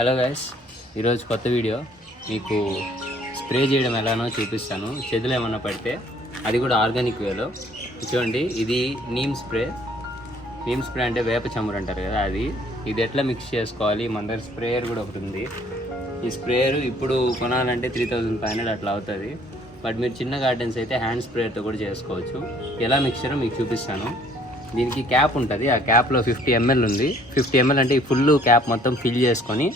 Hello guys, ఈరోజు కొత్త video మీకు స్ప్రే చేయడం ఎలానో చూపిస్తాను. చేతులు ఏమన్నా పడితే అది కూడా ఆర్గానిక్ వేలో. చూడండి, ఇది నీమ్ స్ప్రే అంటే వేప చమురు అంటారు కదా, ఇది ఎట్లా మిక్స్ చేసుకోవాలి. మన దగ్గర స్ప్రేయర్ కూడా ఒకటి ఉంది. ఈ స్ప్రేయర్ ఇప్పుడు కొనాలంటే 3500 అట్లా అవుతుంది. బట్ మీరు చిన్న గార్డెన్స్ అయితే హ్యాండ్ స్ప్రేయర్తో కూడా చేసుకోవచ్చు. ఎలా మిక్చరో మీకు చూపిస్తాను. దీనికి క్యాప్ ఉంటుంది. ఆ క్యాప్లో 50 ml ఉంది. 50 ml అంటే ఈ ఫుల్ క్యాప్ మొత్తం ఫిల్ చేసుకొని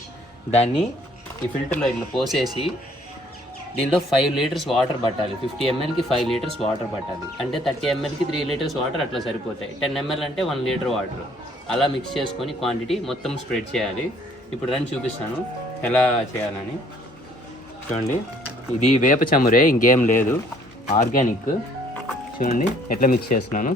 దాన్ని ఈ ఫిల్టర్లో ఇట్లా పోసేసి దీనిలో 5 లీటర్స్ వాటర్ పట్టాలి. 50 mlకి 5 లీటర్స్ వాటర్ పట్టాలి. అంటే 30 mlకి 3 లీటర్స్ వాటర్ అట్లా సరిపోతాయి. 10 ml అంటే 1 లీటర్ వాటర్. అలా మిక్స్ చేసుకొని క్వాంటిటీ మొత్తం స్ప్రెడ్ చేయాలి. ఇప్పుడు రన్ చూపిస్తాను ఎలా చేయాలని. చూడండి, ఇది వేప చమురే, ఇంకేం లేదు, ఆర్గానిక్. చూడండి ఎట్లా మిక్స్ చేస్తున్నాను.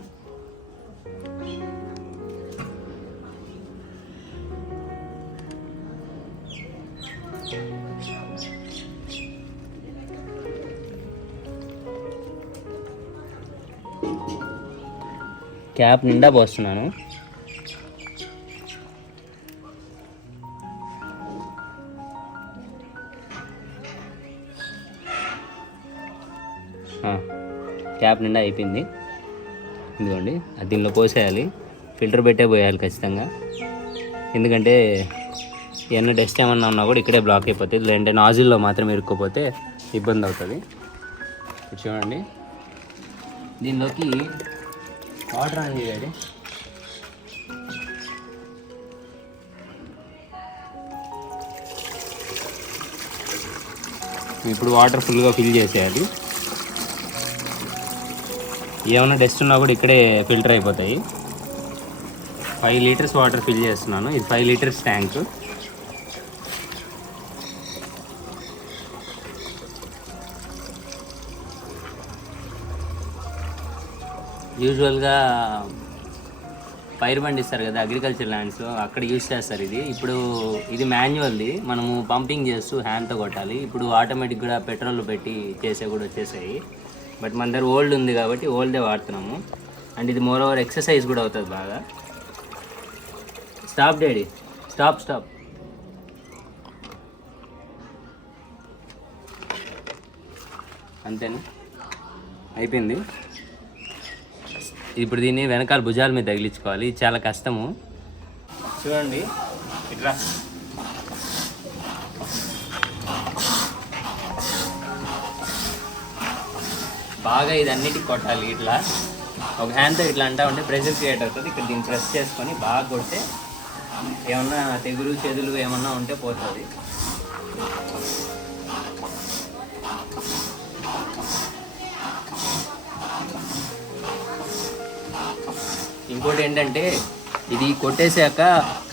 క్యాప్ నిండా పోస్తున్నాను. క్యాప్ నిండా అయిపోయింది. ఇదిగోండి, అది దీనిలో పోసేయాలి. ఫిల్టర్ పెట్టే పోయాలి ఖచ్చితంగా. ఎందుకంటే ఏమన్నా డస్ట్ ఏమన్నా ఉన్నా కూడా ఇక్కడే బ్లాక్ అయిపోతుంది. లేదంటే నాజిల్లో మాత్రం ఇరుక్కుపోతే ఇబ్బంది అవుతుంది. చూడండి, దీనిలోకి వాటర్ ఆన్ చేయాలి. ఇప్పుడు వాటర్ ఫుల్గా ఫిల్ చేసేయాలి. ఏమైనా డస్ట్ ఉన్నా కూడా ఇక్కడే ఫిల్టర్ అయిపోతాయి. 5 లీటర్స్ వాటర్ ఫిల్ చేస్తున్నాను. ఇది 5 లీటర్స్ ట్యాంక్. యూజువల్గా పైరు పండిస్తారు కదా అగ్రికల్చర్ ల్యాండ్స్, అక్కడ యూజ్ చేస్తారు ఇది. ఇప్పుడు ఇది మాన్యువల్ది, మనము పంపింగ్ చేస్తూ హ్యాండ్తో కొట్టాలి. ఇప్పుడు ఆటోమేటిక్ కూడా పెట్రోల్ పెట్టి కూడా వచ్చేసాయి. బట్ మన దగ్గర ఓల్డ్ ఉంది కాబట్టి ఓల్డే వాడుతున్నాము. అండ్ ఇది మోర్ ఓవర్ ఎక్సర్సైజ్ కూడా అవుతుంది బాగా. Stop daddy, stop. అంతేనా, అయిపోయింది. ఇప్పుడు దీన్ని వెనకాల భుజాల మీద తగిలించుకోవాలి. ఇది చాలా కష్టము. చూడండి, ఇట్లా బాగా ఇది అన్నిటికి కొట్టాలి. ఇట్లా ఒక హ్యాండ్తో ఇట్లా అంటా ఉంటే ప్రెషర్ క్రియేట్ అవుతుంది. ఇక్కడ దీన్ని ప్రెస్ చేసుకొని బాగా కొడితే ఏమన్నా తెగులు చెదులు ఏమన్నా ఉంటే పోతుంది. ఇంకోటి ఏంటంటే, ఇది కొట్టేసాక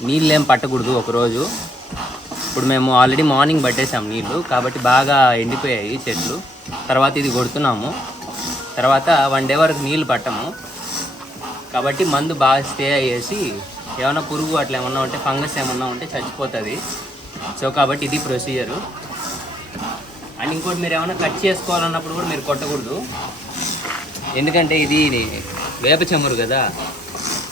నీళ్ళు ఏం పట్టకూడదు ఒకరోజు. ఇప్పుడు మేము ఆల్రెడీ మార్నింగ్ పట్టేసాము నీళ్ళు, కాబట్టి బాగా ఎండిపోయాయి చెట్లు. తర్వాత ఇది కొడుతున్నాము. తర్వాత 1 డే వరకు నీళ్ళు పట్టము, కాబట్టి మందు బాగా స్టే అయ్యేసి ఏమైనా పురుగు అట్లా ఏమన్నా ఉంటే, ఫంగస్ ఏమన్నా ఉంటే చచ్చిపోతుంది. సో కాబట్టి ఇది ప్రొసీజరు. అండ్ ఇంకోటి, మీరు ఏమైనా కట్ చేసుకోవాలన్నప్పుడు కూడా మీరు కొట్టకూడదు. ఎందుకంటే ఇది వేప చమురు కదా.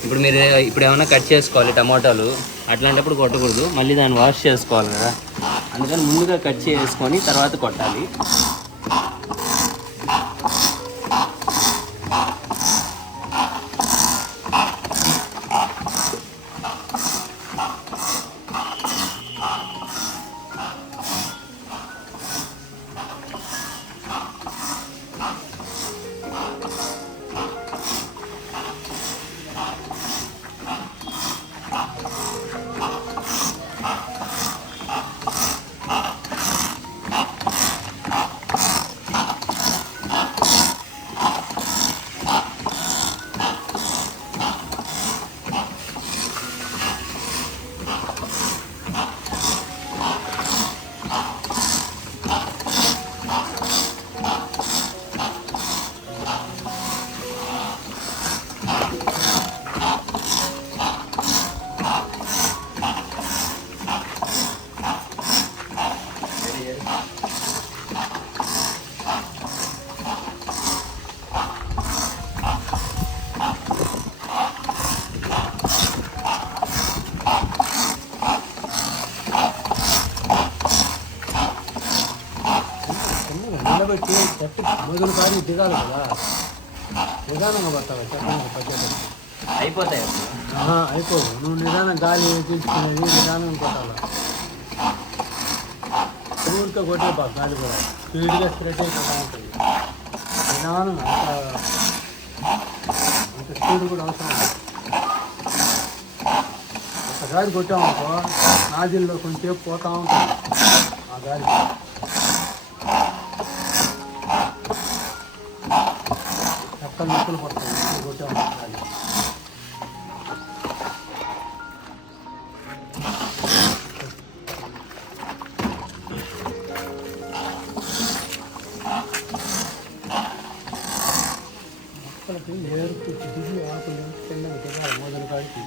ఇప్పుడు ఏమైనా కట్ చేసుకోవాలి టమాటాలు, అట్లాంటప్పుడు కొట్టకూడదు. మళ్ళీ దాన్ని వాష్ చేసుకోవాలి కదా, అందుకని ముందుగా కట్ చేసుకొని తర్వాత కొట్టాలి. పెట్టి చెట్టు మొదలు కానీ దిగాలి కదా, నిదానంగా పట్టాలి చెట్టు పట్టేటప్పుడు. అయిపోతాయి. అయిపోవు, నువ్వు నిదానం గాలి పీల్చుకునేది నిదానం కొట్టాలి. ఊరికే కొట్టే గాలి కూడా స్పీడ్గా స్ప్రెడ్ అయిపోతూ ఉంటుంది. నిదానం అంత స్పీడ్ కూడా అవసరం లేదు. ఒక గాలి కొట్టామనుకో నాజిల్లో కొంచెం పోతూ ఉంటుంది ఆ గాలి. చెక్కలు నిప్పులు పడతాయి కొట్టామనుకో గాలి. మొక్కలకి ఏరుకు దిగి ఆకులు కింద దిగాలి మొదలు కాడికి.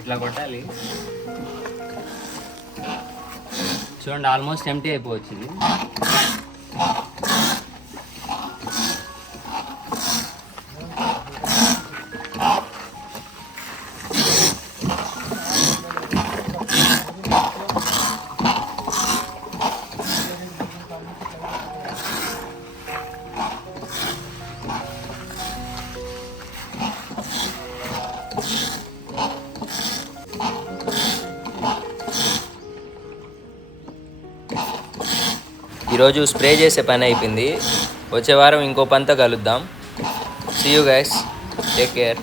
ఇట్లా కొట్టాలి. చూడండి ఆల్మోస్ట్ ఎంటీ అయిపోవచ్చు ఇది. ఈరోజు స్ప్రే చేసే పని అయిపోయింది. వచ్చే వారం ఇంకో పనితో కలుద్దాం. See you guys, take care.